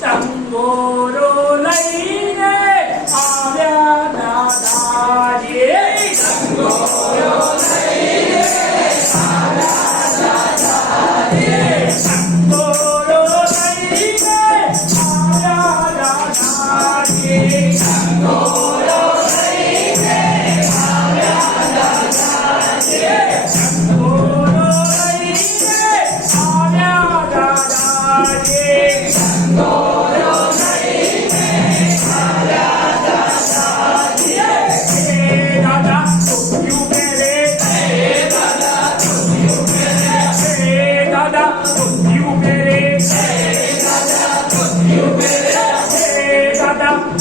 Tanggoro laine avya dadari Tanggoro laine avya dadari Tanggoro laine avya dadari Tanggoro laine avya dadari Tanggoro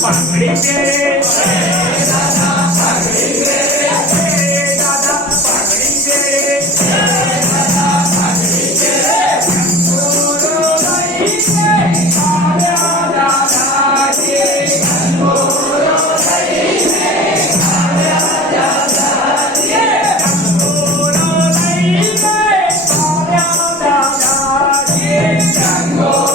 Pagri pere, dada pagri pere, dada pagri pere, dada pagri pere, Tanggoro laine avya dadari, Tanggoro laine avya dadari, Tanggoro laine avya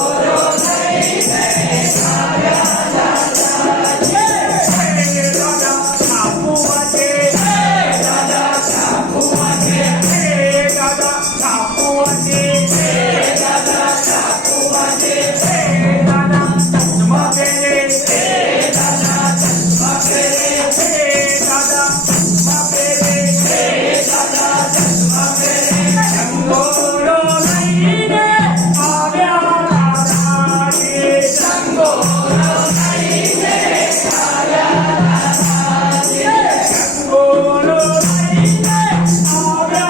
dadari, Tanggoro laine avya